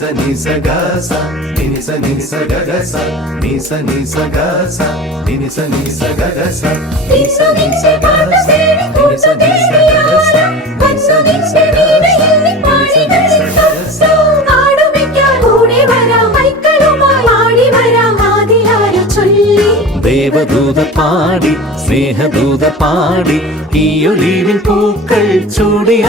ni sa ga sa ni sa ga ga sa ni sa ga sa ni sa ga ga sa ദിശദിശ പാട്ടതേടി കൂട്ടുതേടിയാരാ വൻസുദിശ വീണയിൽ പാടികളിൽ നാടുവയ്ക്കാൻ ഓടി വരാം മൈക്കളുമായി ആടി വരാം ആദിയാരെ ചൊല്ലി ദേവദൂത പാടി സ്നേഹദൂത പാടി ഈ ഒലിവിൻ പൂക്കൾ ചൂടിയ